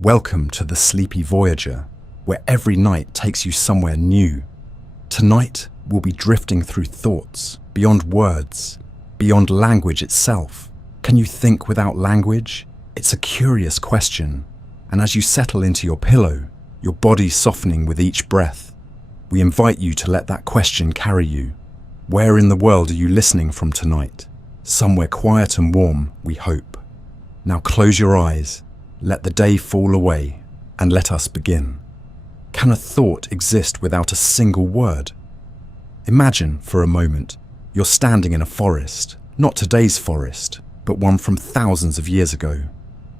Welcome to the Sleepy Voyager, where every night takes you somewhere new. Tonight, we'll be drifting through thoughts, beyond words, beyond language itself. Can you think without language? It's a curious question, and as you settle into your pillow, your body softening with each breath, we invite you to let that question carry you. Where in the world are you listening from tonight? Somewhere quiet and warm, we hope. Now close your eyes. Let the day fall away, and let us begin. Can a thought exist without a single word? Imagine, for a moment, you're standing in a forest, not today's forest, but one from thousands of years ago.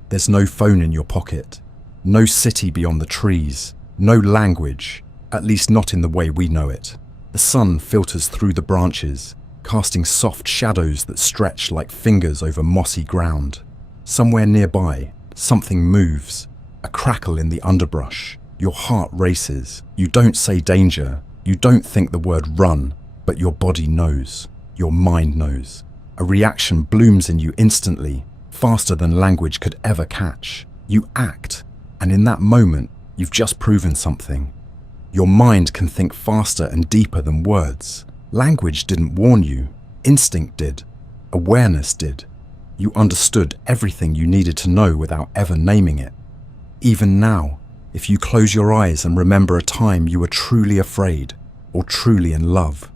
There's no phone in your pocket, no city beyond the trees, no language, at least not in the way we know it. The sun filters through the branches, casting soft shadows that stretch like fingers over mossy ground. Somewhere nearby, something moves, a crackle in the underbrush. Your heart races. You don't say danger. You don't think the word run, but your body knows. Your mind knows. A reaction blooms in you instantly, faster than language could ever catch. You act, and in that moment, you've just proven something. Your mind can think faster and deeper than words. Language didn't warn you. Instinct did. Awareness did. You understood everything you needed to know without ever naming it. Even now, if you close your eyes and remember a time you were truly afraid or truly in love,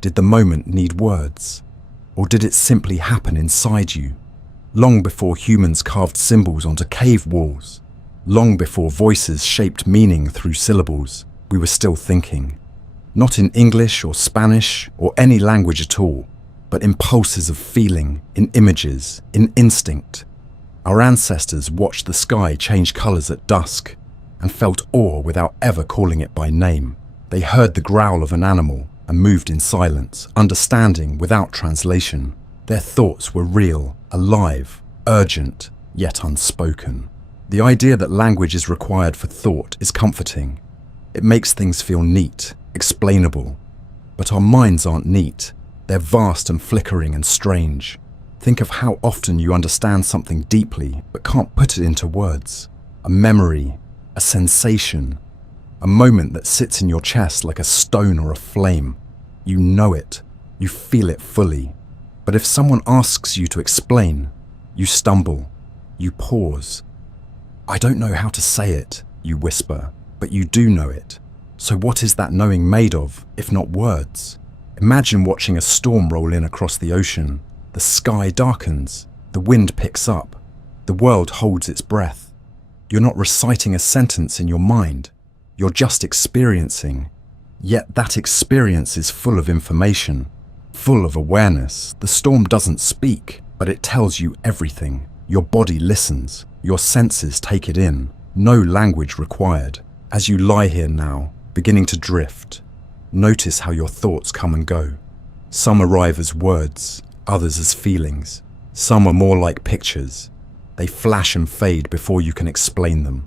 did the moment need words? Or did it simply happen inside you? Long before humans carved symbols onto cave walls, long before voices shaped meaning through syllables, we were still thinking. Not in English or Spanish or any language at all, but impulses of feeling, in images, in instinct. Our ancestors watched the sky change colors at dusk and felt awe without ever calling it by name. They heard the growl of an animal and moved in silence, understanding without translation. Their thoughts were real, alive, urgent, yet unspoken. The idea that language is required for thought is comforting. It makes things feel neat, explainable. But our minds aren't neat. They're vast and flickering and strange. Think of how often you understand something deeply but can't put it into words. A memory, a sensation, a moment that sits in your chest like a stone or a flame. You know it, you feel it fully. But if someone asks you to explain, you stumble, you pause. I don't know how to say it, you whisper, but you do know it. So what is that knowing made of, if not words? Imagine watching a storm roll in across the ocean. The sky darkens, the wind picks up, the world holds its breath. You're not reciting a sentence in your mind, you're just experiencing. Yet that experience is full of information, full of awareness. The storm doesn't speak, but it tells you everything. Your body listens, your senses take it in. No language required. As you lie here now, beginning to drift, notice how your thoughts come and go. Some arrive as words, others as feelings. Some are more like pictures. They flash and fade before you can explain them.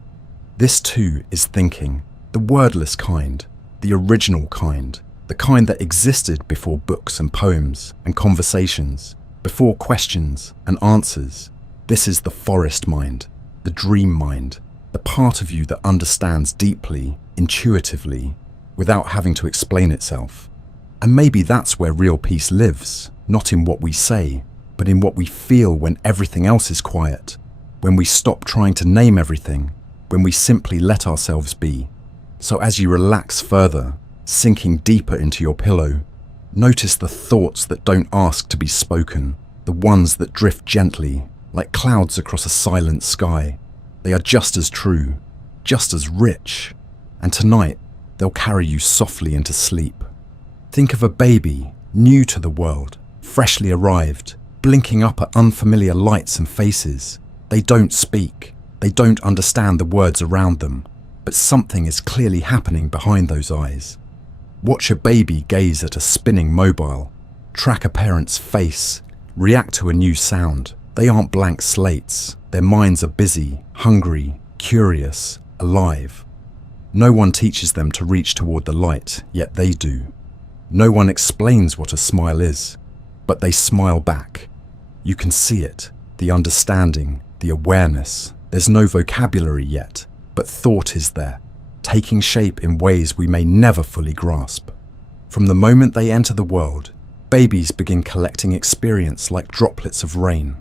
This too is thinking, the wordless kind, the original kind, the kind that existed before books and poems and conversations, before questions and answers. This is the forest mind, the dream mind, the part of you that understands deeply, intuitively, without having to explain itself. And maybe that's where real peace lives, not in what we say, but in what we feel when everything else is quiet, when we stop trying to name everything, when we simply let ourselves be. So as you relax further, sinking deeper into your pillow, notice the thoughts that don't ask to be spoken, the ones that drift gently, like clouds across a silent sky. They are just as true, just as rich, and tonight, they'll carry you softly into sleep. Think of a baby, new to the world, freshly arrived, blinking up at unfamiliar lights and faces. They don't speak. They don't understand the words around them, but something is clearly happening behind those eyes. Watch a baby gaze at a spinning mobile, track a parent's face, react to a new sound. They aren't blank slates. Their minds are busy, hungry, curious, alive. No one teaches them to reach toward the light, yet they do. No one explains what a smile is, but they smile back. You can see it, the understanding, the awareness, There's no vocabulary yet, but thought is there, taking shape in ways we may never fully grasp. From the moment they enter the world, babies begin collecting experience like droplets of rain.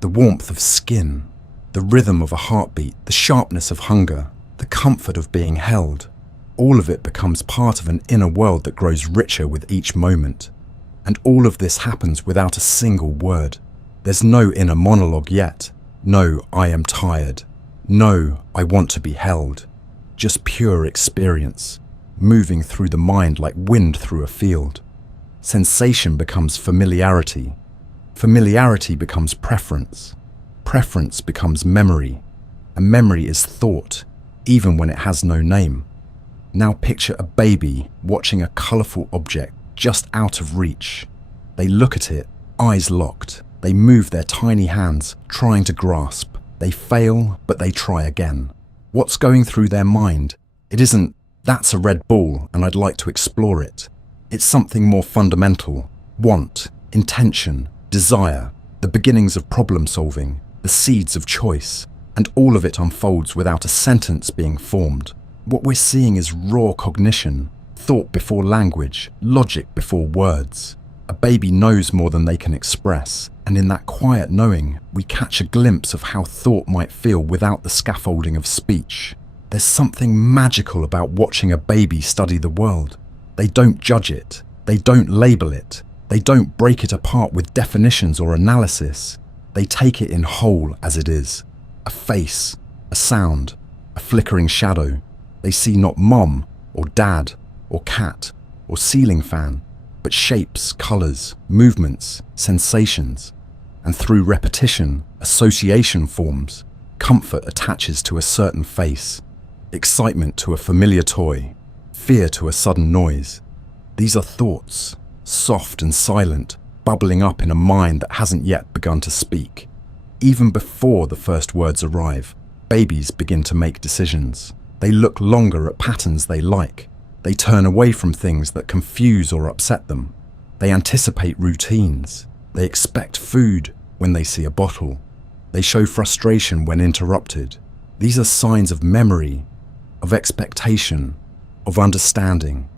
The warmth of skin, the rhythm of a heartbeat, the sharpness of hunger, the comfort of being held. All of it becomes part of an inner world that grows richer with each moment. And all of this happens without a single word. There's no inner monologue yet. No, I am tired. No, I want to be held. Just pure experience, moving through the mind like wind through a field. Sensation becomes familiarity. Familiarity becomes preference. Preference becomes memory. And memory is thought, even when it has no name. Now picture a baby watching a colourful object just out of reach. They look at it, eyes locked. They move their tiny hands, trying to grasp. They fail, but they try again. What's going through their mind? It isn't, that's a red ball and I'd like to explore it. It's something more fundamental. Want, intention, desire, the beginnings of problem solving, the seeds of choice. And all of it unfolds without a sentence being formed. What we're seeing is raw cognition, thought before language, logic before words. A baby knows more than they can express, and in that quiet knowing, we catch a glimpse of how thought might feel without the scaffolding of speech. There's something magical about watching a baby study the world. They don't judge it, they don't label it, they don't break it apart with definitions or analysis. They take it in whole as it is. A face, a sound, a flickering shadow. They see not mom, or dad, or cat, or ceiling fan, but shapes, colours, movements, sensations. And through repetition, association forms. Comfort attaches to a certain face, excitement to a familiar toy, fear to a sudden noise. These are thoughts, soft and silent, bubbling up in a mind that hasn't yet begun to speak. Even before the first words arrive, babies begin to make decisions. They look longer at patterns they like. They turn away from things that confuse or upset them. They anticipate routines. They expect food when they see a bottle. They show frustration when interrupted. These are signs of memory, of expectation, of understanding.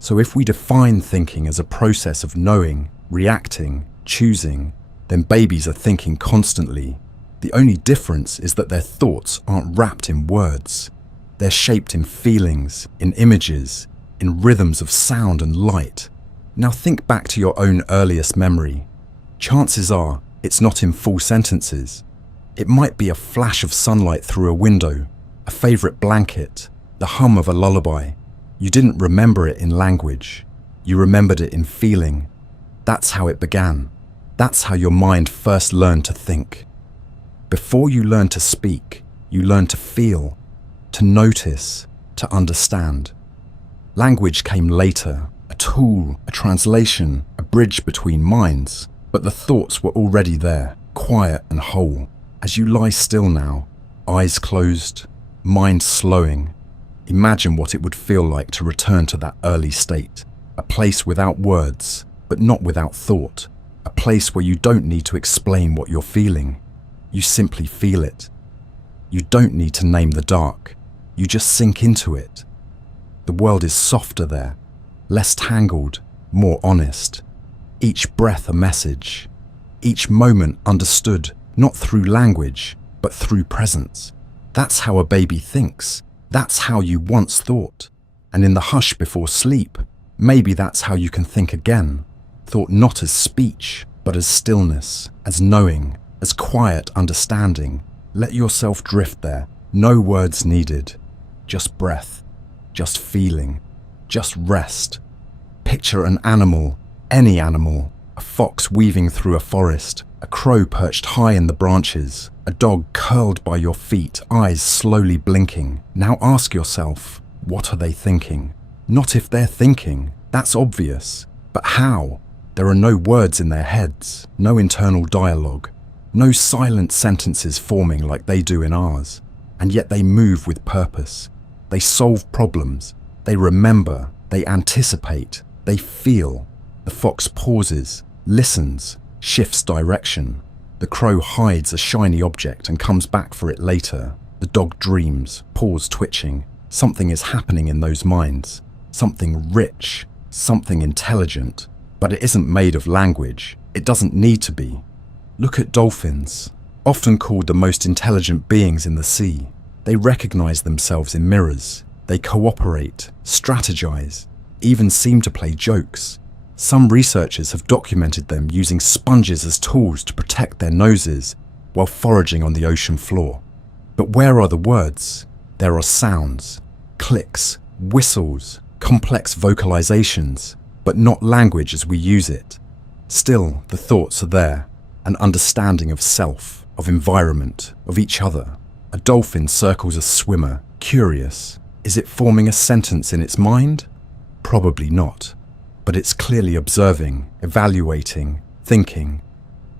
So if we define thinking as a process of knowing, reacting, choosing, then babies are thinking constantly. The only difference is that their thoughts aren't wrapped in words. They're shaped in feelings, in images, in rhythms of sound and light. Now think back to your own earliest memory. Chances are it's not in full sentences. It might be a flash of sunlight through a window, a favourite blanket, the hum of a lullaby. You didn't remember it in language. You remembered it in feeling. That's how it began. That's how your mind first learned to think. Before you learn to speak, you learn to feel, to notice, to understand. Language came later, a tool, a translation, a bridge between minds, but the thoughts were already there, quiet and whole. As you lie still now, eyes closed, mind slowing, imagine what it would feel like to return to that early state, a place without words, but not without thought, a place where you don't need to explain what you're feeling. You simply feel it. You don't need to name the dark. You just sink into it. The world is softer there, less tangled, more honest. Each breath a message. Each moment understood, not through language, but through presence. That's how a baby thinks. That's how you once thought. And in the hush before sleep, maybe that's how you can think again. Thought not as speech, but as stillness, as knowing, as quiet understanding. Let yourself drift there, no words needed. Just breath, just feeling, just rest. Picture an animal, any animal, a fox weaving through a forest, a crow perched high in the branches, a dog curled by your feet, eyes slowly blinking. Now ask yourself, what are they thinking? Not if they're thinking, that's obvious. But how? There are no words in their heads, no internal dialogue, no silent sentences forming like they do in ours. And yet they move with purpose. They solve problems. They remember. They anticipate. They feel. The fox pauses, listens, shifts direction. The crow hides a shiny object and comes back for it later. The dog dreams, paws twitching. Something is happening in those minds. Something rich, something intelligent. But it isn't made of language. It doesn't need to be. Look at dolphins, often called the most intelligent beings in the sea. They recognize themselves in mirrors. They cooperate, strategize, even seem to play jokes. Some researchers have documented them using sponges as tools to protect their noses while foraging on the ocean floor. But where are the words? There are sounds, clicks, whistles, complex vocalizations, but not language as we use it. Still, the thoughts are there, an understanding of self, of environment, of each other. A dolphin circles a swimmer, curious. Is it forming a sentence in its mind? Probably not. But it's clearly observing, evaluating, thinking.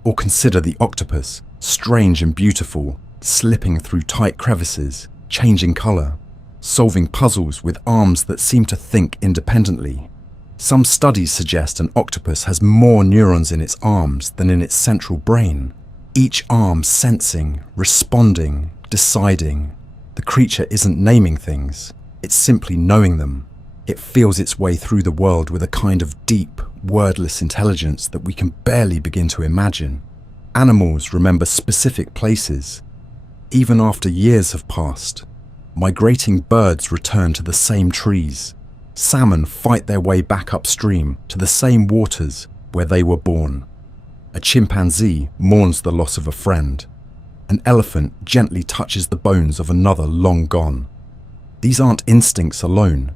Or consider the octopus, strange and beautiful, slipping through tight crevices, changing color, solving puzzles with arms that seem to think independently. Some studies suggest an octopus has more neurons in its arms than in its central brain, each arm sensing, responding, deciding. The creature isn't naming things, it's simply knowing them. It feels its way through the world with a kind of deep, wordless intelligence that we can barely begin to imagine. Animals remember specific places. Even after years have passed, migrating birds return to the same trees. Salmon fight their way back upstream to the same waters where they were born. A chimpanzee mourns the loss of a friend. An elephant gently touches the bones of another long gone. These aren't instincts alone.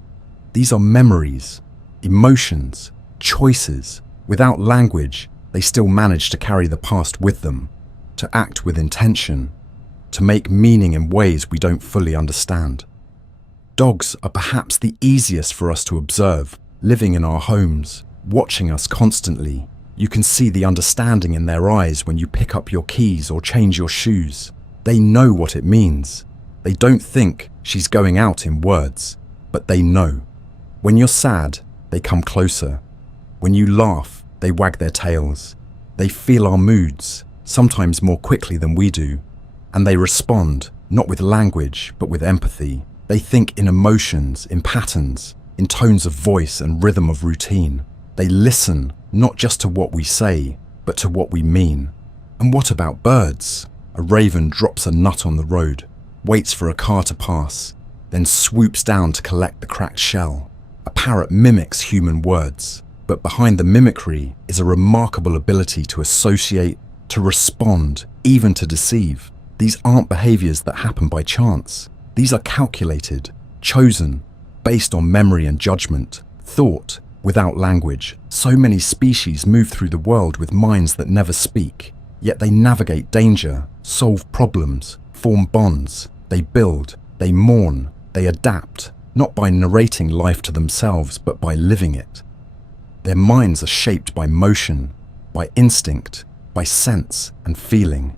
These are memories, emotions, choices. Without language, they still manage to carry the past with them, to act with intention, to make meaning in ways we don't fully understand. Dogs are perhaps the easiest for us to observe, living in our homes, watching us constantly. You can see the understanding in their eyes when you pick up your keys or change your shoes. They know what it means. They don't think she's going out in words, but they know. When you're sad, they come closer. When you laugh, they wag their tails. They feel our moods, sometimes more quickly than we do. And they respond, not with language, but with empathy. They think in emotions, in patterns, in tones of voice and rhythm of routine. They listen, not just to what we say, but to what we mean. And what about birds? A raven drops a nut on the road, waits for a car to pass, then swoops down to collect the cracked shell. A parrot mimics human words, but behind the mimicry is a remarkable ability to associate, to respond, even to deceive. These aren't behaviors that happen by chance. These are calculated, chosen, based on memory and judgment, thought without language. So many species move through the world with minds that never speak, yet they navigate danger, solve problems, form bonds. They build, they mourn, they adapt, not by narrating life to themselves, but by living it. Their minds are shaped by motion, by instinct, by sense and feeling.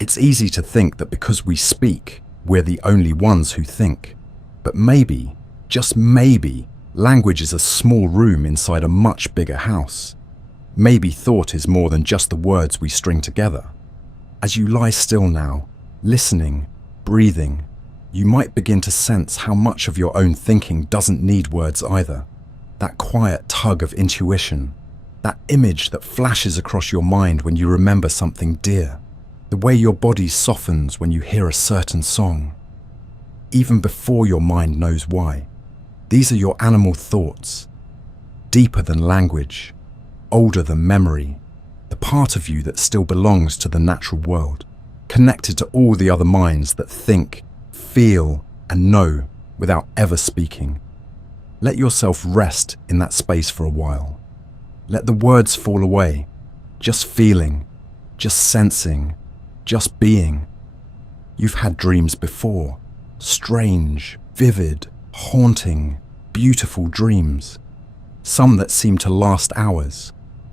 It's easy to think that because we speak, we're the only ones who think. But maybe, just maybe, language is a small room inside a much bigger house. Maybe thought is more than just the words we string together. As you lie still now, listening, breathing, you might begin to sense how much of your own thinking doesn't need words either. That quiet tug of intuition, that image that flashes across your mind when you remember something dear, the way your body softens when you hear a certain song, even before your mind knows why. These are your animal thoughts, deeper than language, older than memory, the part of you that still belongs to the natural world, connected to all the other minds that think, feel, and know without ever speaking. Let yourself rest in that space for a while. Let the words fall away, just feeling, just sensing, just being. You've had dreams before, strange, vivid, haunting, beautiful dreams. Some that seemed to last hours,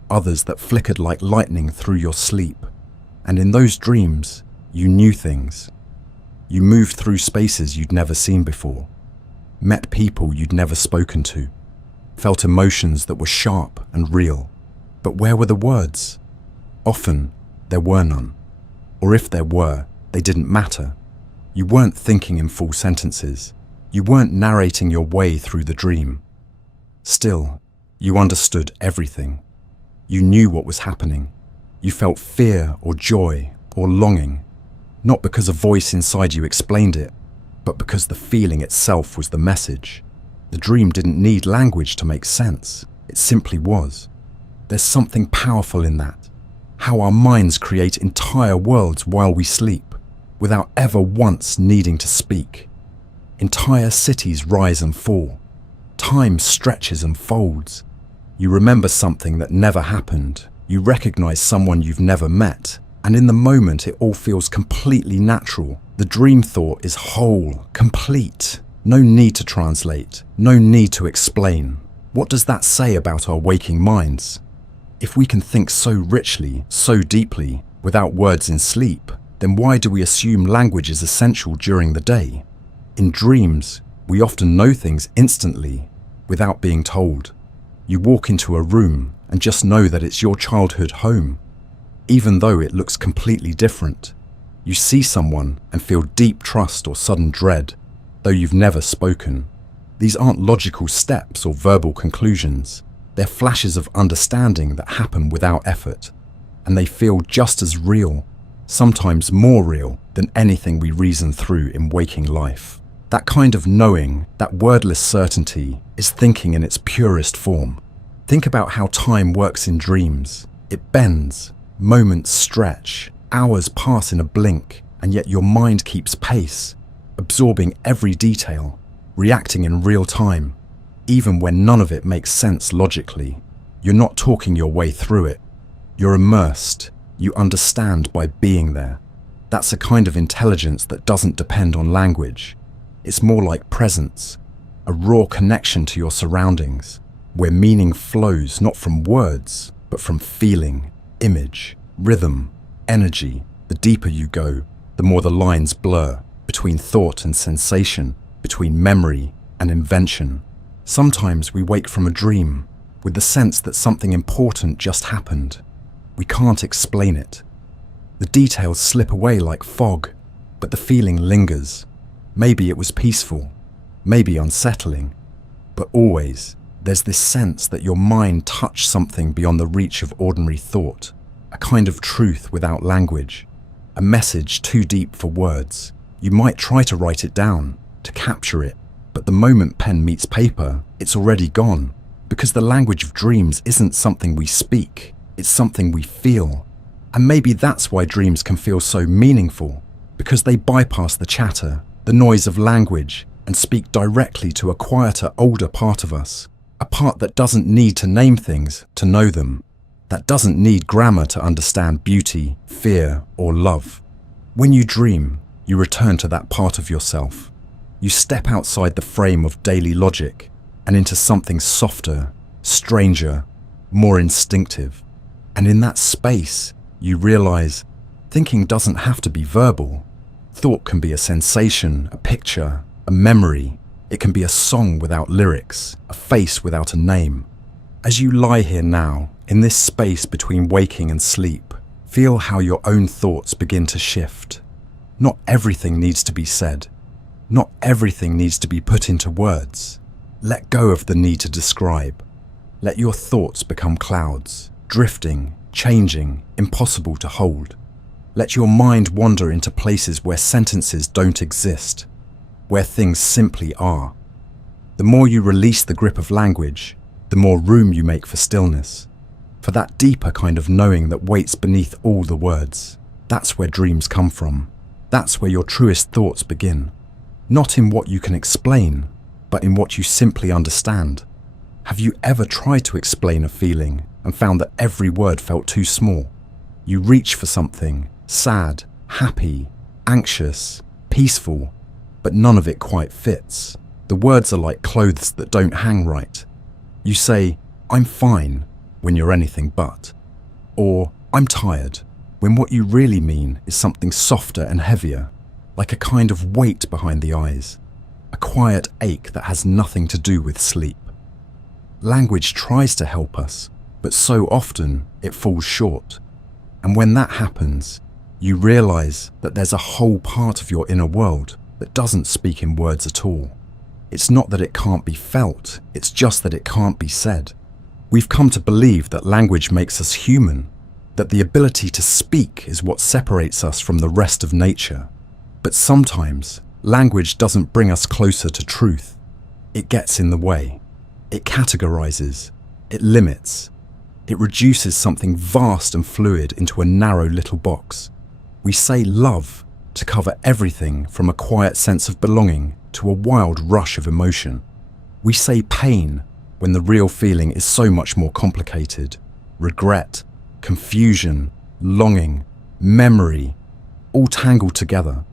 others that flickered like lightning through your sleep. And in those dreams, you knew things. You moved through spaces you'd never seen before, met people you'd never spoken to, felt emotions that were sharp and real. But where were the words? Often, there were none. Or if there were, they didn't matter. You weren't thinking in full sentences. You weren't narrating your way through the dream. Still, you understood everything. You knew what was happening. You felt fear or joy or longing, not because a voice inside you explained it, but because the feeling itself was the message. The dream didn't need language to make sense. It simply was. There's something powerful in that. How our minds create entire worlds while we sleep, without ever once needing to speak. Entire cities rise and fall. Time stretches and folds. You remember something that never happened. You recognize someone you've never met. And in the moment, it all feels completely natural. The dream thought is whole, complete. No need to translate. No need to explain. What does that say about our waking minds? If we can think so richly, so deeply, without words in sleep, then why do we assume language is essential during the day? In dreams, we often know things instantly, without being told. You walk into a room and just know that it's your childhood home, even though it looks completely different. You see someone and feel deep trust or sudden dread, though you've never spoken. These aren't logical steps or verbal conclusions. They're flashes of understanding that happen without effort, and they feel just as real, sometimes more real, than anything we reason through in waking life. That kind of knowing, that wordless certainty, is thinking in its purest form. Think about how time works in dreams. It bends, moments stretch, hours pass in a blink, and yet your mind keeps pace, absorbing every detail, reacting in real time, even when none of it makes sense logically. You're not talking your way through it. You're immersed. You understand by being there. That's a kind of intelligence that doesn't depend on language. It's more like presence, a raw connection to your surroundings, where meaning flows not from words, but from feeling, image, rhythm, energy. The deeper you go, the more the lines blur between thought and sensation, between memory and invention. Sometimes we wake from a dream with the sense that something important just happened. We can't explain it. The details slip away like fog, but the feeling lingers. Maybe it was peaceful, maybe unsettling, but always there's this sense that your mind touched something beyond the reach of ordinary thought, a kind of truth without language, a message too deep for words. You might try to write it down, to capture it, but the moment pen meets paper, it's already gone, because the language of dreams isn't something we speak, it's something we feel. And maybe that's why dreams can feel so meaningful, because they bypass the chatter, the noise of language, and speak directly to a quieter, older part of us, a part that doesn't need to name things to know them, that doesn't need grammar to understand beauty, fear, or love. When you dream, you return to that part of yourself. You step outside the frame of daily logic and into something softer, stranger, more instinctive. And in that space, you realize thinking doesn't have to be verbal. Thought can be a sensation, a picture, a memory. It can be a song without lyrics, a face without a name. As you lie here now, in this space between waking and sleep, feel how your own thoughts begin to shift. Not everything needs to be said. Not everything needs to be put into words. Let go of the need to describe. Let your thoughts become clouds, drifting, changing, impossible to hold. Let your mind wander into places where sentences don't exist, where things simply are. The more you release the grip of language, the more room you make for stillness, for that deeper kind of knowing that waits beneath all the words. That's where dreams come from. That's where your truest thoughts begin. Not in what you can explain, but in what you simply understand. Have you ever tried to explain a feeling and found that every word felt too small? You reach for something, sad, happy, anxious, peaceful, but none of it quite fits. The words are like clothes that don't hang right. You say, "I'm fine," when you're anything but. Or, "I'm tired," when what you really mean is something softer and heavier, like a kind of weight behind the eyes, a quiet ache that has nothing to do with sleep. Language tries to help us, but so often it falls short. And when that happens, You realize that there's a whole part of your inner world that doesn't speak in words at all. It's not that it can't be felt, it's just that it can't be said. We've come to believe that language makes us human, that the ability to speak is what separates us from the rest of nature. But sometimes, language doesn't bring us closer to truth. It gets in the way. It categorizes. It limits. It reduces something vast and fluid into a narrow little box. We say love to cover everything from a quiet sense of belonging to a wild rush of emotion. We say pain when the real feeling is so much more complicated. Regret, confusion, longing, memory, all tangled together.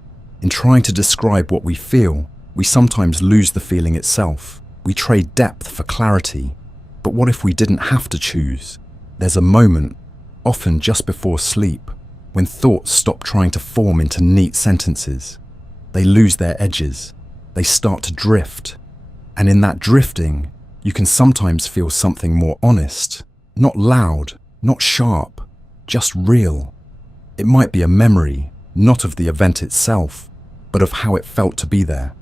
In trying to describe what we feel, we sometimes lose the feeling itself. We trade depth for clarity. But what if we didn't have to choose? There's a moment, often just before sleep, when thoughts stop trying to form into neat sentences. They lose their edges. They start to drift. And in that drifting, you can sometimes feel something more honest, not loud, not sharp, just real. It might be a memory, not of the event itself, but of how it felt to be there.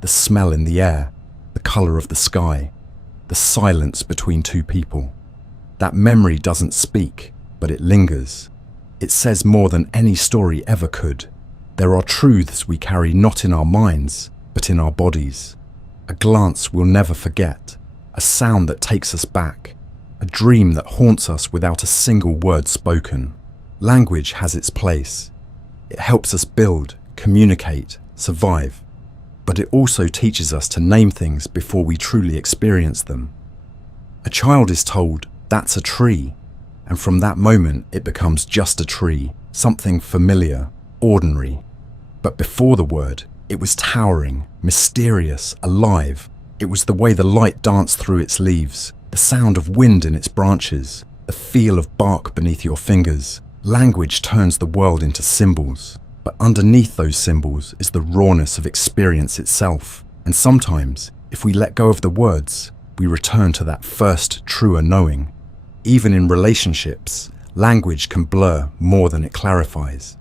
The smell in the air, the color of the sky, the silence between two people. That memory doesn't speak, but it lingers. It says more than any story ever could. There are truths we carry not in our minds, but in our bodies. A glance we'll never forget, a sound that takes us back, a dream that haunts us without a single word spoken. Language has its place. It helps us build, communicate, survive. But it also teaches us to name things before we truly experience them. A child is told, "That's a tree," and from that moment it becomes just a tree, something familiar, ordinary. But before the word, it was towering, mysterious, alive. It was the way the light danced through its leaves, the sound of wind in its branches, the feel of bark beneath your fingers. Language turns the world into symbols, but underneath those symbols is the rawness of experience itself. And sometimes, if we let go of the words, we return to that first, truer knowing. Even in relationships, language can blur more than it clarifies.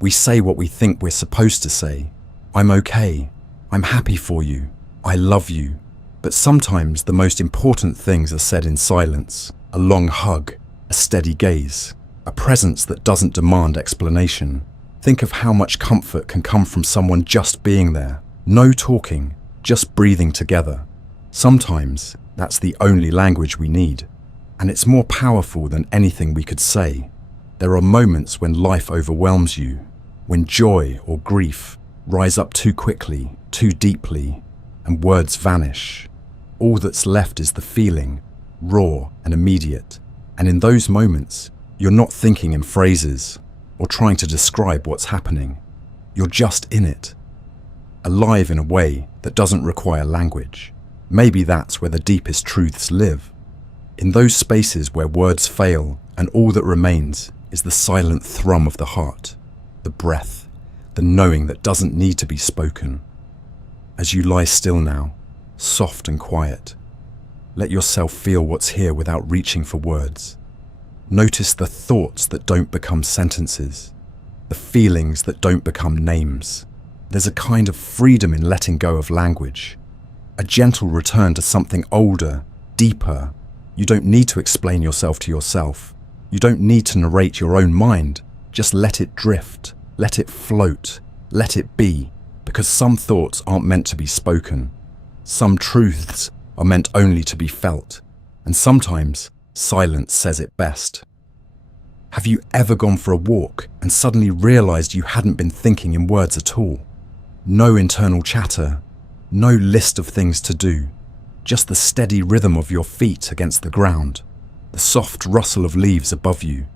We say what we think we're supposed to say. I'm okay. I'm happy for you. I love you. But sometimes the most important things are said in silence. A long hug, a steady gaze, a presence that doesn't demand explanation. Think of how much comfort can come from someone just being there. No talking, just breathing together. Sometimes that's the only language we need. And it's more powerful than anything we could say. There are moments when life overwhelms you, when joy or grief rise up too quickly, too deeply, and words vanish. All that's left is the feeling, raw and immediate. And in those moments, you're not thinking in phrases or trying to describe what's happening. You're just in it, alive in a way that doesn't require language. Maybe that's where the deepest truths live. In those spaces where words fail and all that remains is the silent thrum of the heart, the breath, the knowing that doesn't need to be spoken. As you lie still now, soft and quiet, let yourself feel what's here without reaching for words. Notice the thoughts that don't become sentences, the feelings that don't become names. There's a kind of freedom in letting go of language, a gentle return to something older, deeper. You don't need to explain yourself to yourself. You don't need to narrate your own mind. Just let it drift, let it float, let it be, because some thoughts aren't meant to be spoken. Some truths are meant only to be felt, and sometimes silence says it best. Have you ever gone for a walk and suddenly realized you hadn't been thinking in words at all? No internal chatter, no list of things to do, just the steady rhythm of your feet against the ground, the soft rustle of leaves above you,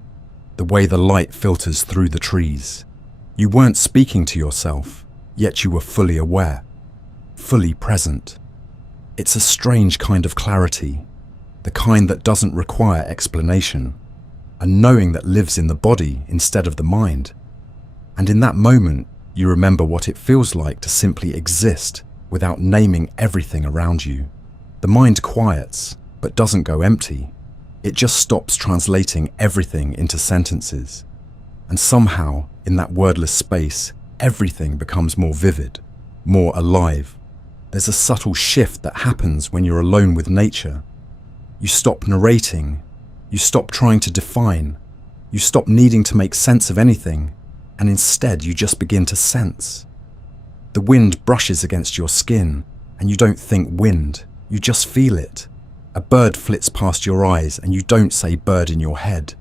the way the light filters through the trees. You weren't speaking to yourself, yet you were fully aware, fully present. It's a strange kind of clarity, the kind that doesn't require explanation, a knowing that lives in the body instead of the mind. And in that moment, you remember what it feels like to simply exist without naming everything around you. The mind quiets, but doesn't go empty. It just stops translating everything into sentences. And somehow, In that wordless space, everything becomes more vivid, more alive. There's a subtle shift that happens when you're alone with nature. You stop narrating, you stop trying to define, you stop needing to make sense of anything, and instead you just begin to sense. The wind brushes against your skin, and you don't think wind, you just feel it. A bird flits past your eyes, and you don't say bird in your head.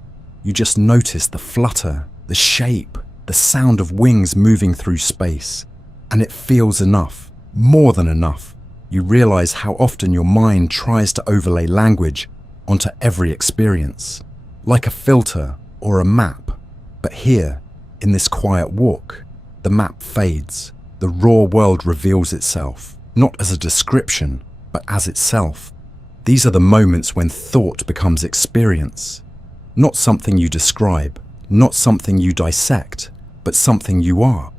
You just notice the flutter, the shape, the sound of wings moving through space. And it feels enough, more than enough. You realize how often your mind tries to overlay language onto every experience, like a filter or a map. But here, in this quiet walk, the map fades. The raw world reveals itself, not as a description, but as itself. These are the moments when thought becomes experience. Not something you describe, not something you dissect, but something you are.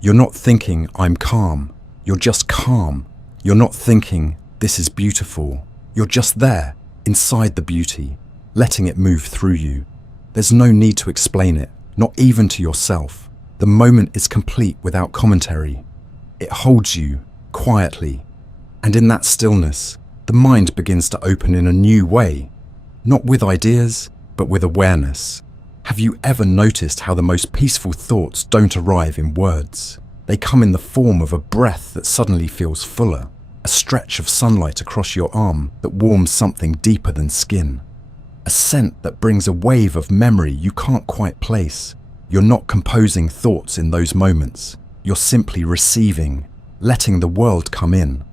You're not thinking, I'm calm. You're just calm. You're not thinking, this is beautiful. You're just there, inside the beauty, letting it move through you. There's no need to explain it, not even to yourself. The moment is complete without commentary. It holds you, quietly. And in that stillness, the mind begins to open in a new way. Not with ideas, but with awareness. Have you ever noticed how the most peaceful thoughts don't arrive in words? They come in the form of a breath that suddenly feels fuller, a stretch of sunlight across your arm that warms something deeper than skin, a scent that brings a wave of memory you can't quite place. You're not composing thoughts in those moments. You're simply receiving, letting the world come in,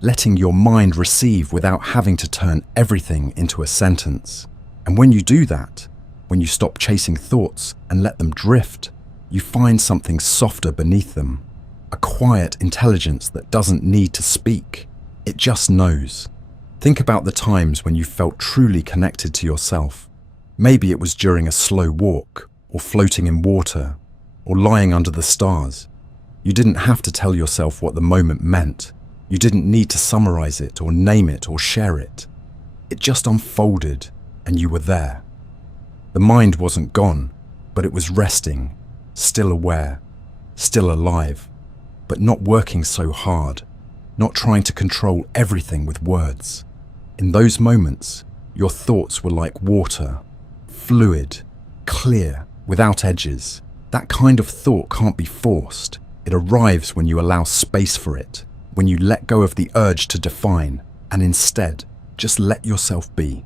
letting your mind receive without having to turn everything into a sentence. And when you do that, when you stop chasing thoughts and let them drift, you find something softer beneath them, a quiet intelligence that doesn't need to speak. It just knows. Think about the times when you felt truly connected to yourself. Maybe it was during a slow walk, or floating in water, or lying under the stars. You didn't have to tell yourself what the moment meant. You didn't need to summarize it or name it or share it. It just unfolded, and you were there. The mind wasn't gone, but it was resting, still aware, still alive, but not working so hard, not trying to control everything with words. In those moments, your thoughts were like water, fluid, clear, without edges. That kind of thought can't be forced. It arrives when you allow space for it, when you let go of the urge to define, and instead, just let yourself be.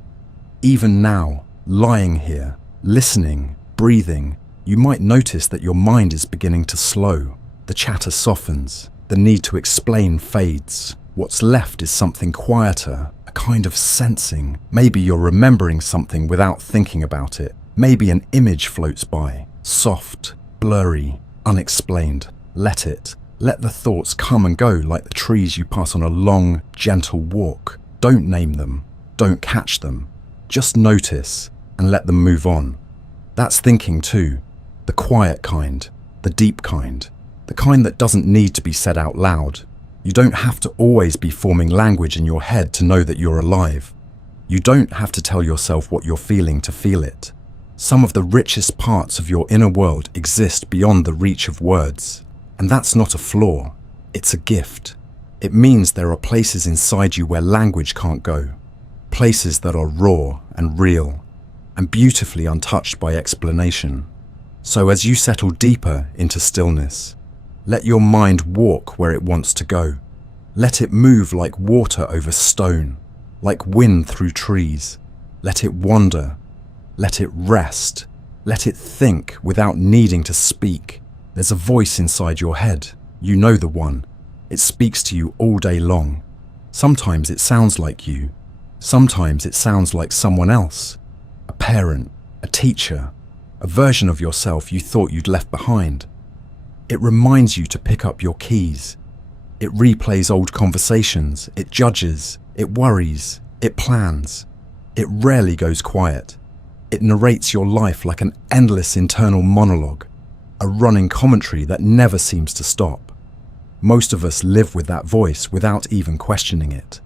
Even now, lying here, listening, breathing, you might notice that your mind is beginning to slow. The chatter softens, the need to explain fades. What's left is something quieter, a kind of sensing. Maybe you're remembering something without thinking about it. Maybe an image floats by, soft, blurry, unexplained. Let it. Let the thoughts come and go like the trees you pass on a long, gentle walk. Don't name them. Don't catch them. Just notice and let them move on. That's thinking too. The quiet kind, the deep kind, the kind that doesn't need to be said out loud. You don't have to always be forming language in your head to know that you're alive. You don't have to tell yourself what you're feeling to feel it. Some of the richest parts of your inner world exist beyond the reach of words. And that's not a flaw, it's a gift. It means there are places inside you where language can't go. Places that are raw and real, and beautifully untouched by explanation. So as you settle deeper into stillness, let your mind walk where it wants to go. Let it move like water over stone, like wind through trees. Let it wander. Let it rest. Let it think without needing to speak. There's a voice inside your head. You know the one. It speaks to you all day long. Sometimes it sounds like you. Sometimes it sounds like someone else. A parent, a teacher, a version of yourself you thought you'd left behind. It reminds you to pick up your keys. It replays old conversations. It judges. It worries. It plans. It rarely goes quiet. It narrates your life like an endless internal monologue, a running commentary that never seems to stop. Most of us live with that voice without even questioning it.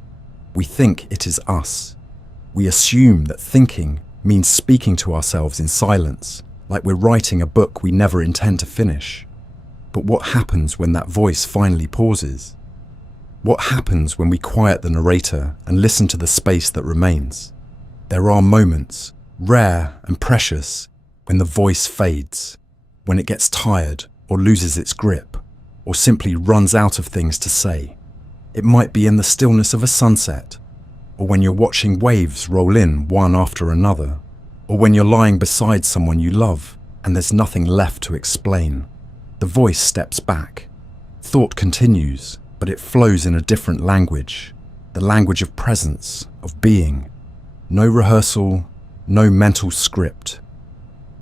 We think it is us. We assume that thinking means speaking to ourselves in silence, like we're writing a book we never intend to finish. But what happens when that voice finally pauses? What happens when we quiet the narrator and listen to the space that remains? There are moments, rare and precious, when the voice fades, when it gets tired or loses its grip, or simply runs out of things to say. It might be in the stillness of a sunset, or when you're watching waves roll in one after another, or when you're lying beside someone you love and there's nothing left to explain. The voice steps back. Thought continues, but it flows in a different language, the language of presence, of being. No rehearsal, no mental script,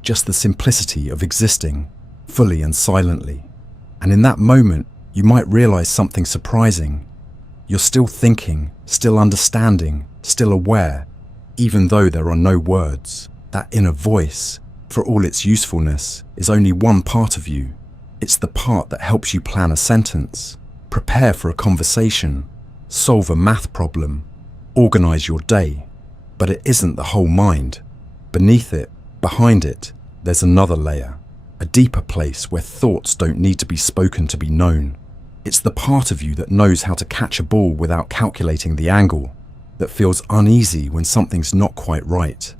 just the simplicity of existing, fully and silently. And in that moment, you might realize something surprising. You're still thinking, still understanding, still aware, even though there are no words. That inner voice, for all its usefulness, is only one part of you. It's the part that helps you plan a sentence, prepare for a conversation, solve a math problem, organize your day. But it isn't the whole mind. Beneath it, behind it, there's another layer, a deeper place where thoughts don't need to be spoken to be known. It's the part of you that knows how to catch a ball without calculating the angle, that feels uneasy when something's not quite right,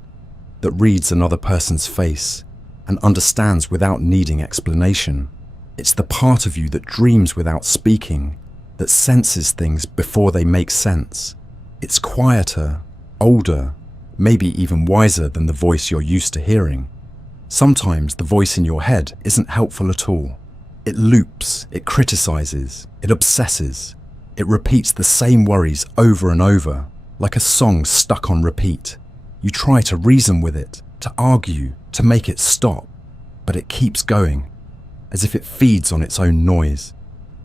that reads another person's face and understands without needing explanation. It's the part of you that dreams without speaking, that senses things before they make sense. It's quieter, older, maybe even wiser than the voice you're used to hearing. Sometimes the voice in your head isn't helpful at all. It loops, it criticizes, it obsesses. It repeats the same worries over and over, like a song stuck on repeat. You try to reason with it, to argue, to make it stop, but it keeps going, as if it feeds on its own noise.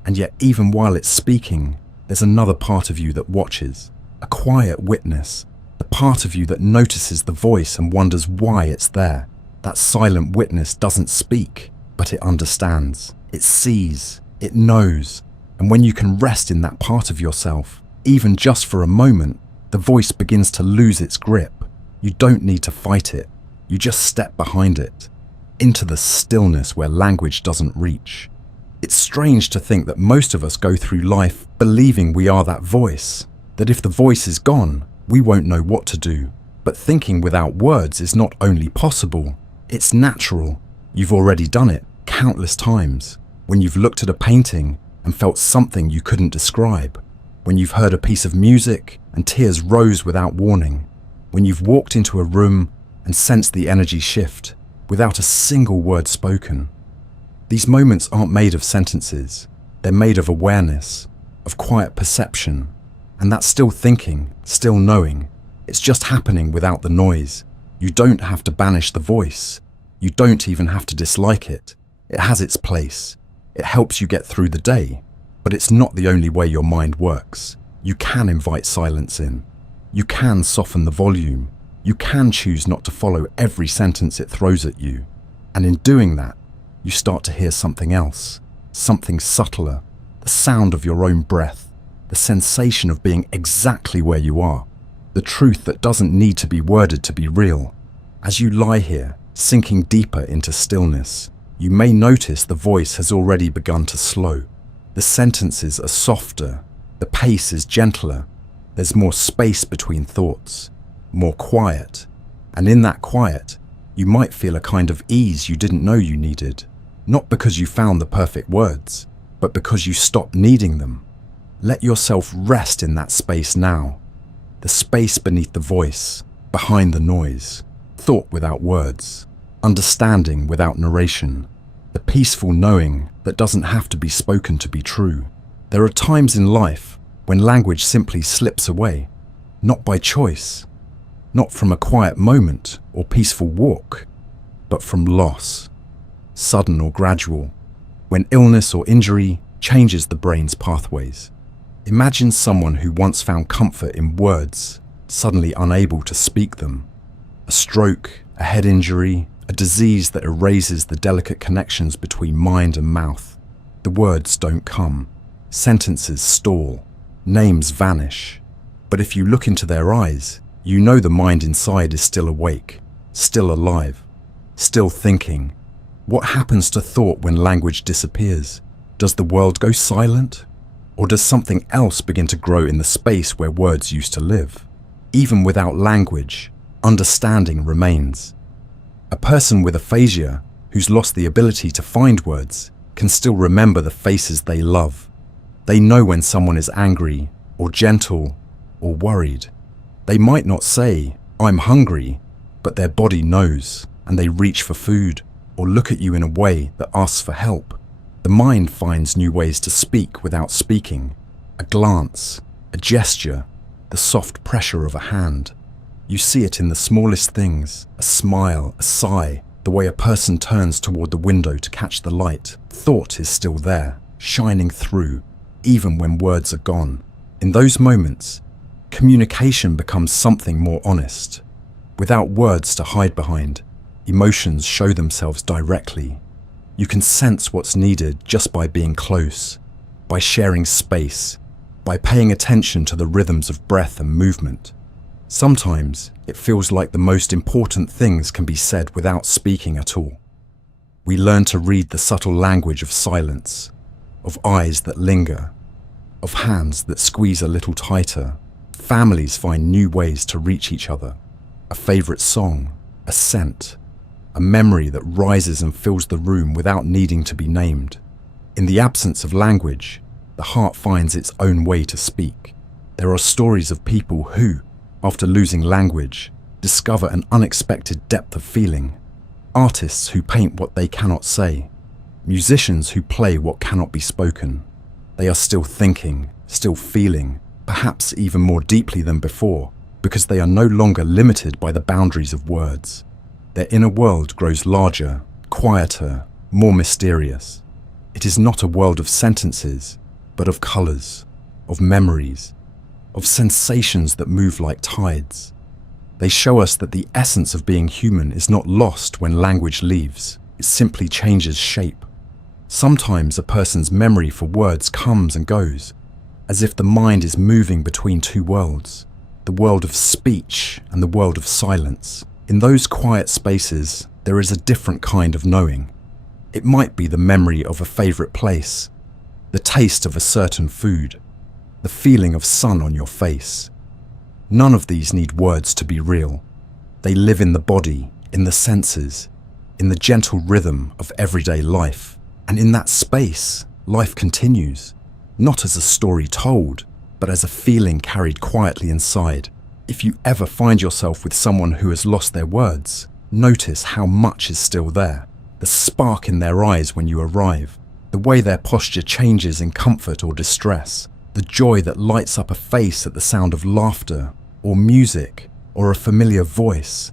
And yet even while it's speaking, there's another part of you that watches, a quiet witness, the part of you that notices the voice and wonders why it's there. That silent witness doesn't speak, but it understands. It sees, it knows. And when you can rest in that part of yourself, even just for a moment, the voice begins to lose its grip. You don't need to fight it. You just step behind it, into the stillness where language doesn't reach. It's strange to think that most of us go through life believing we are that voice, that if the voice is gone, we won't know what to do. But thinking without words is not only possible, it's natural. You've already done it countless times. When you've looked at a painting and felt something you couldn't describe. When you've heard a piece of music and tears rose without warning. When you've walked into a room and sensed the energy shift without a single word spoken. These moments aren't made of sentences. They're made of awareness, of quiet perception. And that's still thinking, still knowing. It's just happening without the noise. You don't have to banish the voice. You don't even have to dislike it. It has its place. It helps you get through the day. But it's not the only way your mind works. You can invite silence in. You can soften the volume. You can choose not to follow every sentence it throws at you. And in doing that, you start to hear something else, something subtler, the sound of your own breath, the sensation of being exactly where you are, the truth that doesn't need to be worded to be real. As you lie here, sinking deeper into stillness, you may notice the voice has already begun to slow. The sentences are softer, the pace is gentler, there's more space between thoughts, more quiet, and in that quiet, you might feel a kind of ease you didn't know you needed, not because you found the perfect words, but because you stopped needing them. Let yourself rest in that space now, the space beneath the voice, behind the noise, thought without words, understanding without narration, the peaceful knowing that doesn't have to be spoken to be true. There are times in life when language simply slips away, not by choice, not from a quiet moment or peaceful walk, but from loss, sudden or gradual, when illness or injury changes the brain's pathways. Imagine someone who once found comfort in words, suddenly unable to speak them. A stroke, a head injury, a disease that erases the delicate connections between mind and mouth. The words don't come. Sentences stall. Names vanish. But if you look into their eyes, you know the mind inside is still awake, still alive. still thinking. What happens to thought when language disappears? Does the world go silent? Or does something else begin to grow in the space where words used to live? Even without language, understanding remains. A person with aphasia who's lost the ability to find words can still remember the faces they love. They know when someone is angry or gentle or worried. They might not say, "I'm hungry," but their body knows, and they reach for food or look at you in a way that asks for help. The mind finds new ways to speak without speaking. A glance, a gesture, the soft pressure of a hand. You see it in the smallest things, a smile, a sigh, the way a person turns toward the window to catch the light. Thought is still there, shining through, even when words are gone. In those moments, communication becomes something more honest. Without words to hide behind, emotions show themselves directly. You can sense what's needed just by being close, by sharing space, by paying attention to the rhythms of breath and movement. Sometimes it feels like the most important things can be said without speaking at all. We learn to read the subtle language of silence, of eyes that linger, of hands that squeeze a little tighter. Families find new ways to reach each other. A favorite song, a scent, a memory that rises and fills the room without needing to be named. In the absence of language, the heart finds its own way to speak. There are stories of people who, after losing language, discover an unexpected depth of feeling. Artists who paint what they cannot say. Musicians who play what cannot be spoken. They are still thinking, still feeling, perhaps even more deeply than before, because they are no longer limited by the boundaries of words. Their inner world grows larger, quieter, more mysterious. It is not a world of sentences, but of colors, of memories, of sensations that move like tides. They show us that the essence of being human is not lost when language leaves. It simply changes shape. Sometimes a person's memory for words comes and goes, as if the mind is moving between two worlds, the world of speech and the world of silence. In those quiet spaces, there is a different kind of knowing. It might be the memory of a favorite place, the taste of a certain food, the feeling of sun on your face. None of these need words to be real. They live in the body, in the senses, in the gentle rhythm of everyday life. And in that space, life continues, not as a story told, but as a feeling carried quietly inside. If you ever find yourself with someone who has lost their words, notice how much is still there. The spark in their eyes when you arrive, the way their posture changes in comfort or distress, the joy that lights up a face at the sound of laughter, or music, or a familiar voice,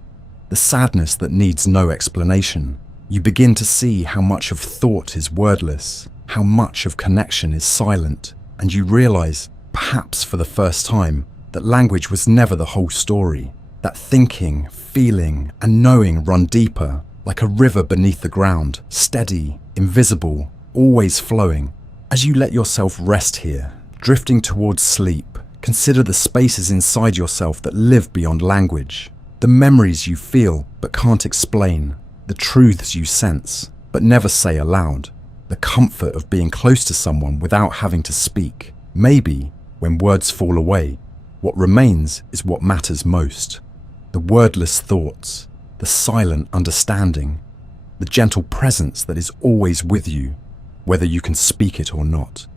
the sadness that needs no explanation. You begin to see how much of thought is wordless, how much of connection is silent, and you realize, perhaps for the first time, that language was never the whole story, that thinking, feeling, and knowing run deeper, like a river beneath the ground, steady, invisible, always flowing. As you let yourself rest here, drifting towards sleep, consider the spaces inside yourself that live beyond language, the memories you feel but can't explain, the truths you sense but never say aloud, the comfort of being close to someone without having to speak. Maybe, when words fall away, what remains is what matters most. The wordless thoughts, the silent understanding, the gentle presence that is always with you, whether you can speak it or not.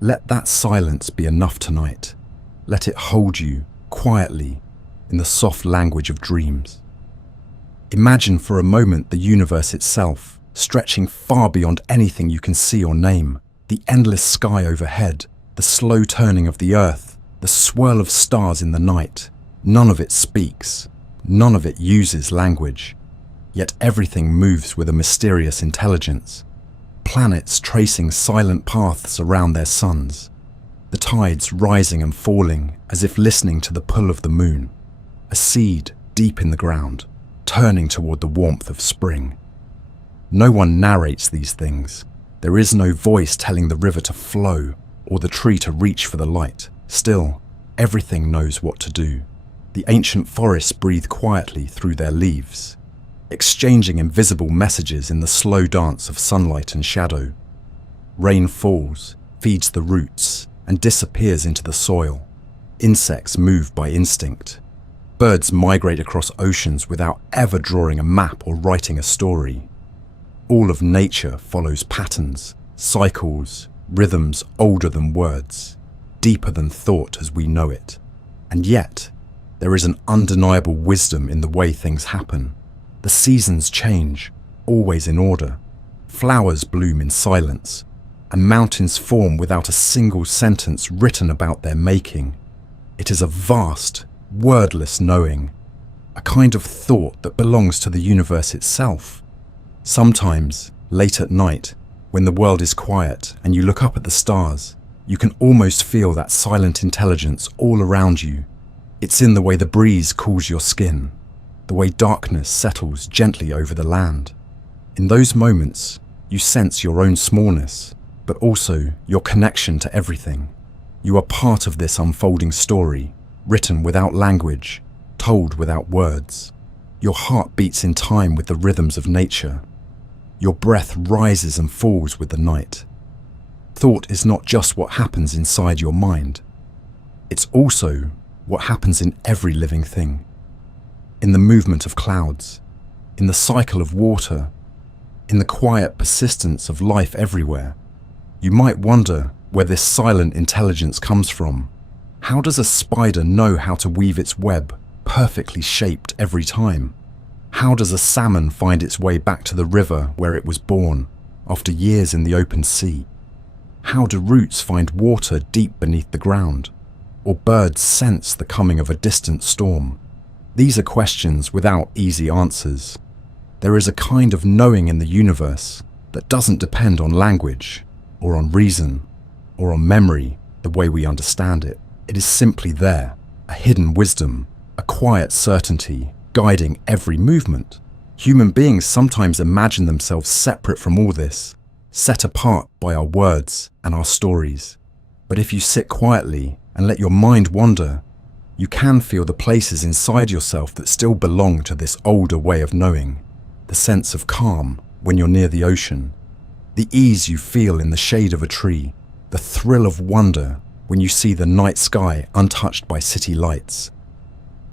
Let that silence be enough tonight. Let it hold you quietly in the soft language of dreams. Imagine for a moment the universe itself, stretching far beyond anything you can see or name, the endless sky overhead, the slow turning of the earth, the swirl of stars in the night. None of it speaks, none of it uses language, yet everything moves with a mysterious intelligence. Planets tracing silent paths around their suns, the tides rising and falling as if listening to the pull of the moon, a seed deep in the ground, turning toward the warmth of spring. No one narrates these things. There is no voice telling the river to flow or the tree to reach for the light. Still, everything knows what to do. The ancient forests breathe quietly through their leaves. exchanging invisible messages in the slow dance of sunlight and shadow. Rain falls, feeds the roots, and disappears into the soil. Insects move by instinct. Birds migrate across oceans without ever drawing a map or writing a story. All of nature follows patterns, cycles, rhythms older than words, deeper than thought as we know it. And yet, there is an undeniable wisdom in the way things happen. The seasons change, always in order. Flowers bloom in silence, and mountains form without a single sentence written about their making. It is a vast, wordless knowing, a kind of thought that belongs to the universe itself. Sometimes, late at night, when the world is quiet and you look up at the stars, you can almost feel that silent intelligence all around you. It's in the way the breeze cools your skin, the way darkness settles gently over the land. In those moments, you sense your own smallness, but also your connection to everything. You are part of this unfolding story, written without language, told without words. Your heart beats in time with the rhythms of nature. Your breath rises and falls with the night. Thought is not just what happens inside your mind. It's also what happens in every living thing. In the movement of clouds, in the cycle of water, in the quiet persistence of life everywhere. You might wonder where this silent intelligence comes from. How does a spider know how to weave its web, perfectly shaped every time? How does a salmon find its way back to the river where it was born, after years in the open sea? How do roots find water deep beneath the ground? Or birds sense the coming of a distant storm? These are questions without easy answers. There is a kind of knowing in the universe that doesn't depend on language, or on reason, or on memory the way we understand it. It is simply there, a hidden wisdom, a quiet certainty guiding every movement. Human beings sometimes imagine themselves separate from all this, set apart by our words and our stories. But if you sit quietly and let your mind wander, you can feel the places inside yourself that still belong to this older way of knowing. The sense of calm when you're near the ocean, the ease you feel in the shade of a tree, the thrill of wonder when you see the night sky untouched by city lights.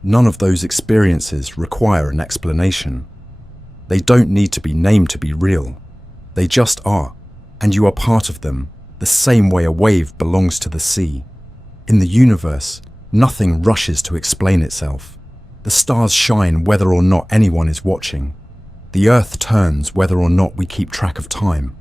None of those experiences require an explanation. They don't need to be named to be real. They just are, and you are part of them, the same way a wave belongs to the sea. In the universe, nothing rushes to explain itself. The stars shine whether or not anyone is watching. The earth turns whether or not we keep track of time.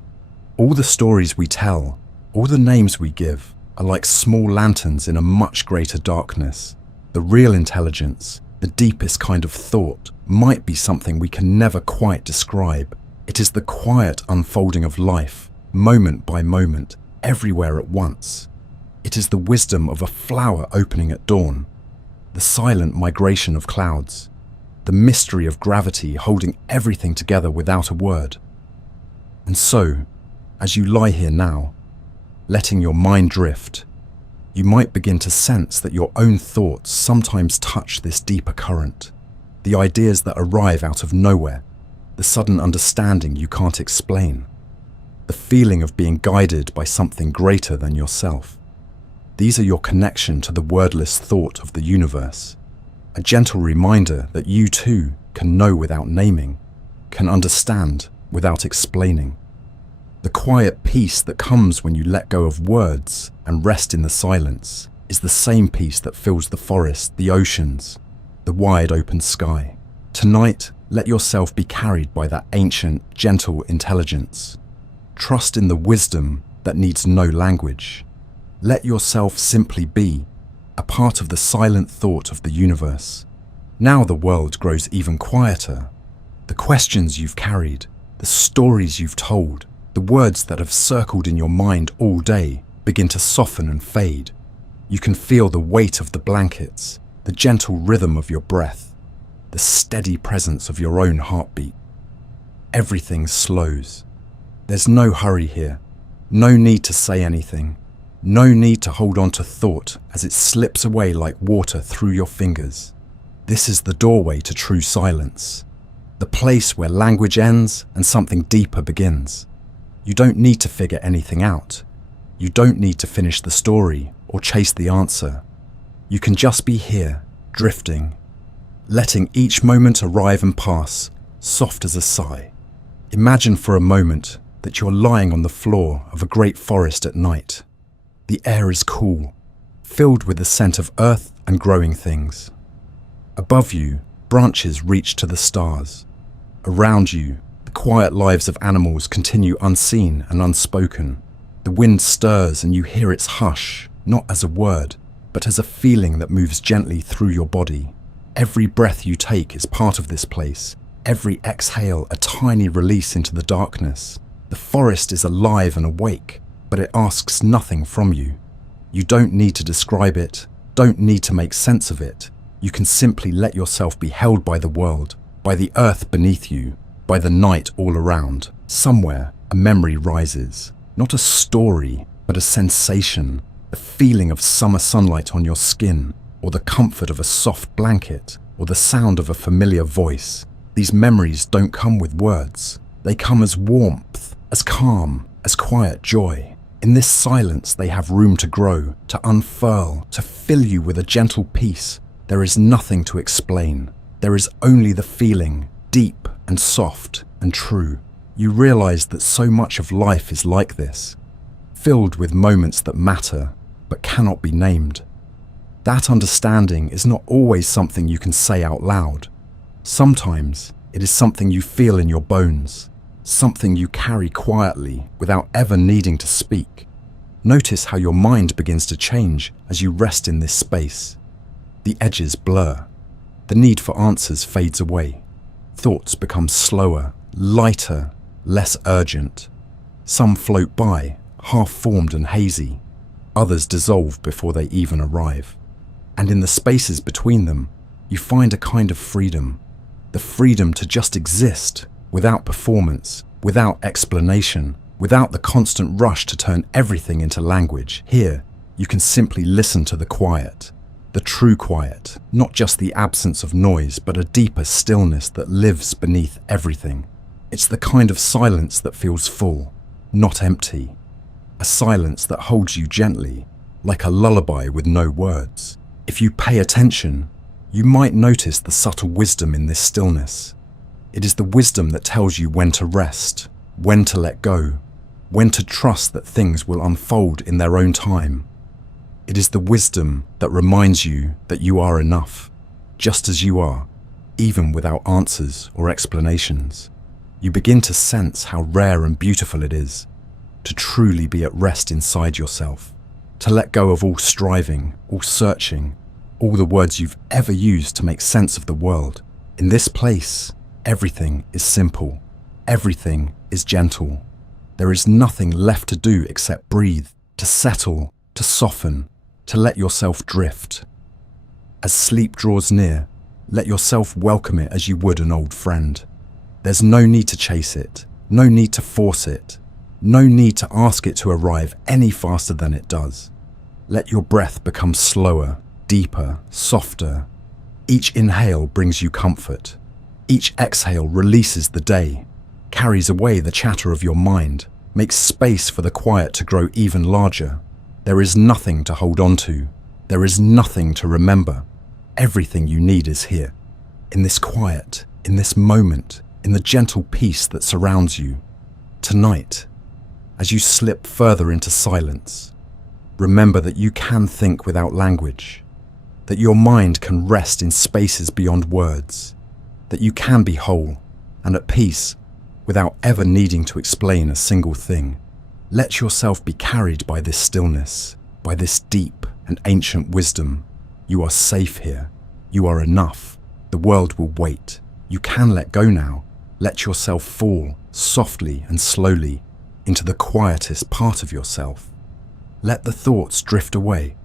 All the stories we tell, all the names we give, are like small lanterns in a much greater darkness. The real intelligence, the deepest kind of thought, might be something we can never quite describe. It is the quiet unfolding of life, moment by moment, everywhere at once. It is the wisdom of a flower opening at dawn, the silent migration of clouds, the mystery of gravity holding everything together without a word. And so, as you lie here now, letting your mind drift, you might begin to sense that your own thoughts sometimes touch this deeper current, the ideas that arrive out of nowhere, the sudden understanding you can't explain, the feeling of being guided by something greater than yourself. These are your connection to the wordless thought of the universe, a gentle reminder that you too can know without naming, can understand without explaining. The quiet peace that comes when you let go of words and rest in the silence is the same peace that fills the forest, the oceans, the wide open sky. Tonight, let yourself be carried by that ancient, gentle intelligence. Trust in the wisdom that needs no language. Let yourself simply be, a part of the silent thought of the universe. Now the world grows even quieter. The questions you've carried, the stories you've told, the words that have circled in your mind all day begin to soften and fade. You can feel the weight of the blankets, the gentle rhythm of your breath, the steady presence of your own heartbeat. Everything slows. There's no hurry here, no need to say anything, no need to hold on to thought as it slips away like water through your fingers. This is the doorway to true silence. the place where language ends and something deeper begins. You don't need to figure anything out. You don't need to finish the story or chase the answer. You can just be here, drifting, letting each moment arrive and pass, soft as a sigh. Imagine for a moment that you're lying on the floor of a great forest at night. The air is cool, filled with the scent of earth and growing things. Above you, branches reach to the stars. Around you, the quiet lives of animals continue unseen and unspoken. The wind stirs and you hear its hush, not as a word, but as a feeling that moves gently through your body. Every breath you take is part of this place. Every exhale a tiny release into the darkness. The forest is alive and awake, but it asks nothing from you. You don't need to describe it, don't need to make sense of it. You can simply let yourself be held by the world, by the earth beneath you, by the night all around. Somewhere, a memory rises. Not a story, but a sensation. The feeling of summer sunlight on your skin, or the comfort of a soft blanket, or the sound of a familiar voice. These memories don't come with words. They come as warmth, as calm, as quiet joy. In this silence, they have room to grow, to unfurl, to fill you with a gentle peace. There is nothing to explain. There is only the feeling, deep and soft and true. You realize that so much of life is like this, filled with moments that matter but cannot be named. That understanding is not always something you can say out loud. Sometimes it is something you feel in your bones, something you carry quietly without ever needing to speak. Notice how your mind begins to change as you rest in this space. The edges blur. The need for answers fades away. Thoughts become slower, lighter, less urgent. Some float by, half-formed and hazy. Others dissolve before they even arrive. And in the spaces between them, you find a kind of freedom. The freedom to just exist, without performance, without explanation, without the constant rush to turn everything into language. Here, you can simply listen to the quiet. The true quiet, not just the absence of noise, but a deeper stillness that lives beneath everything. It's the kind of silence that feels full, not empty. A silence that holds you gently, like a lullaby with no words. If you pay attention, you might notice the subtle wisdom in this stillness. It is the wisdom that tells you when to rest, when to let go, when to trust that things will unfold in their own time. It is the wisdom that reminds you that you are enough, just as you are, even without answers or explanations. You begin to sense how rare and beautiful it is to truly be at rest inside yourself, to let go of all striving, all searching, all the words you've ever used to make sense of the world. In this place, everything is simple, everything is gentle. There is nothing left to do except breathe, to settle, to soften, to let yourself drift. As sleep draws near, let yourself welcome it as you would an old friend. There's no need to chase it, no need to force it, no need to ask it to arrive any faster than it does. Let your breath become slower, deeper, softer. Each inhale brings you comfort. Each exhale releases the day, carries away the chatter of your mind, makes space for the quiet to grow even larger. There is nothing to hold on to. There is nothing to remember. Everything you need is here. In this quiet, in this moment, in the gentle peace that surrounds you. Tonight, as you slip further into silence, remember that you can think without language, that your mind can rest in spaces beyond words, that you can be whole and at peace without ever needing to explain a single thing. Let yourself be carried by this stillness, by this deep and ancient wisdom. You are safe here. You are enough. The world will wait. You can let go now. Let yourself fall softly and slowly into the quietest part of yourself. Let the thoughts drift away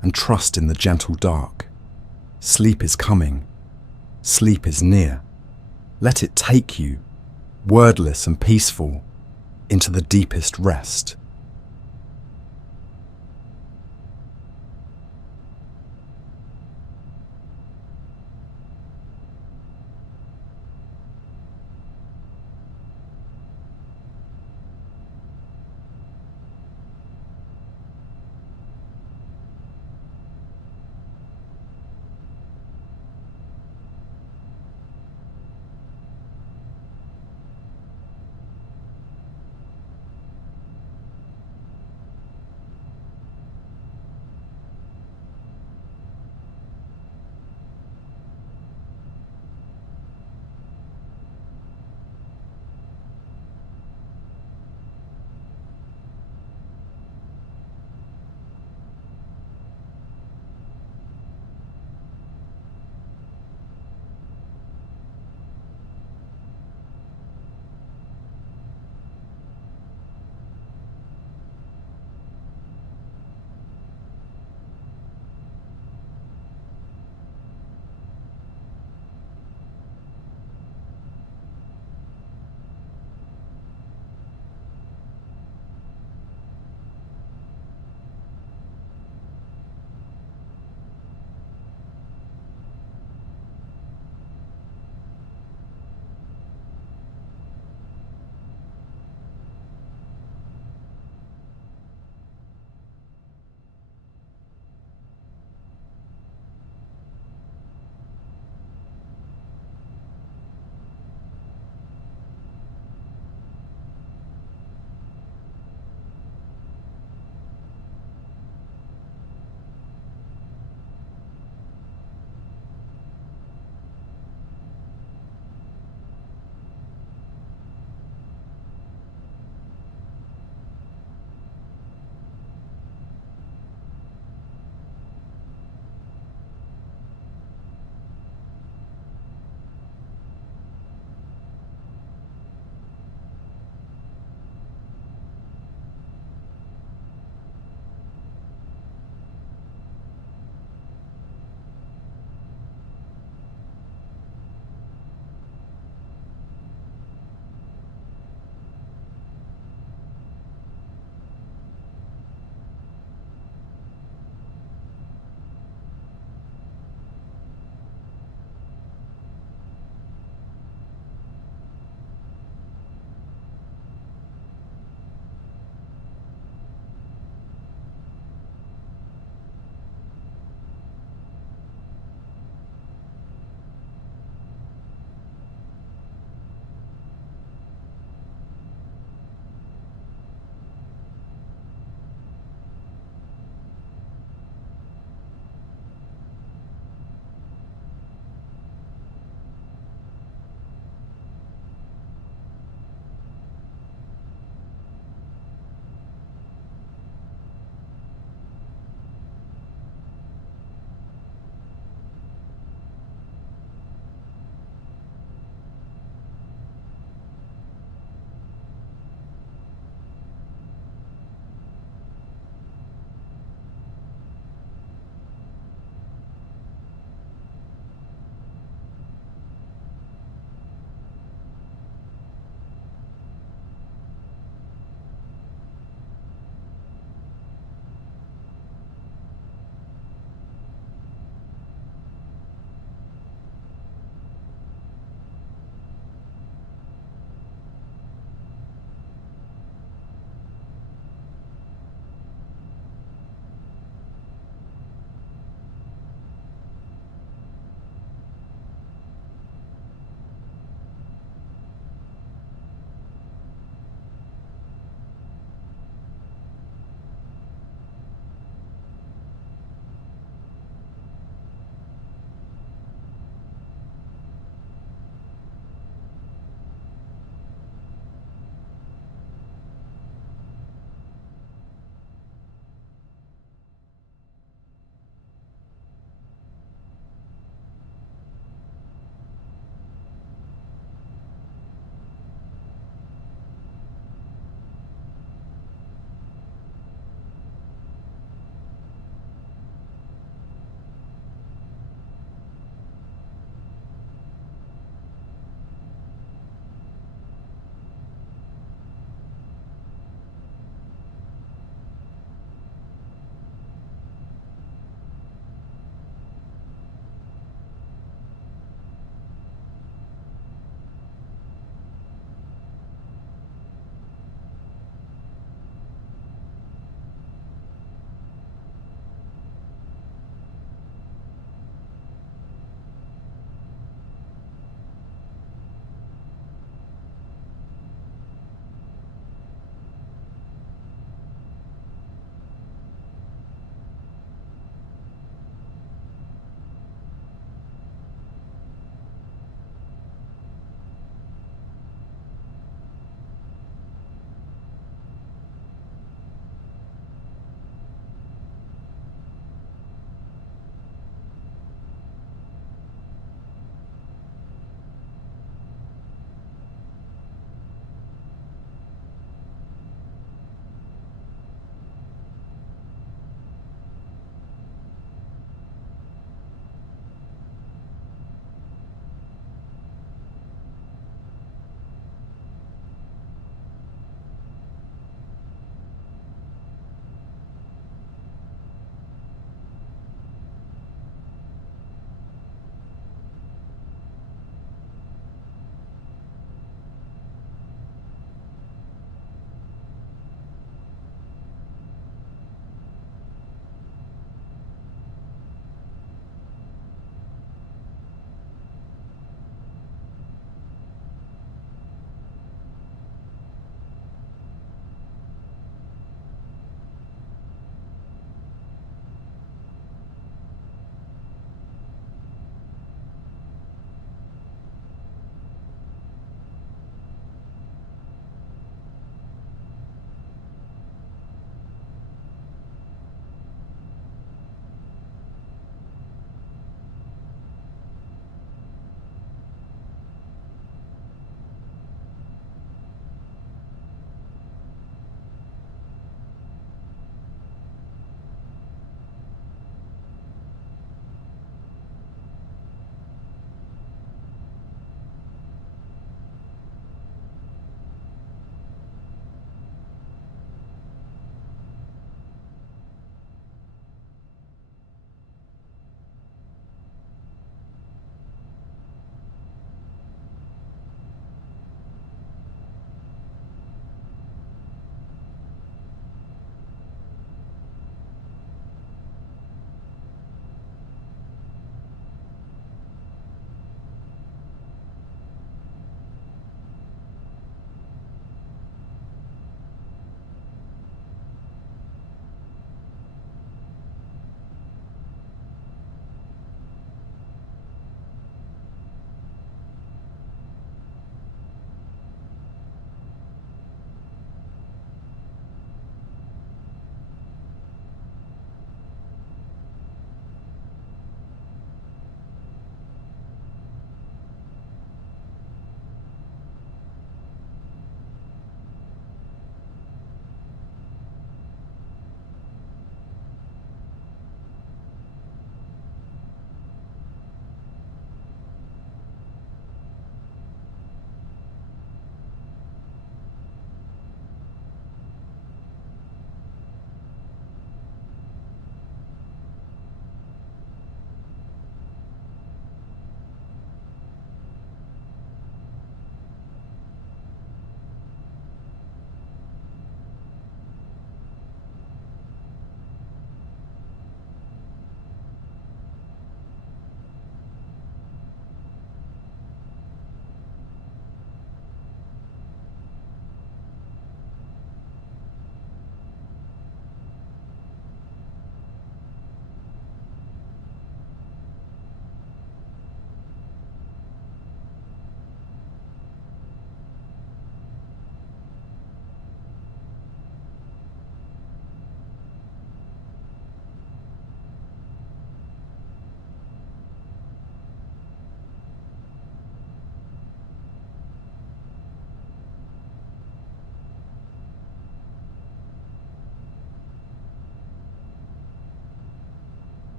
and trust in the gentle dark. Sleep is coming. Sleep is near. Let it take you, wordless and peaceful, into the deepest rest.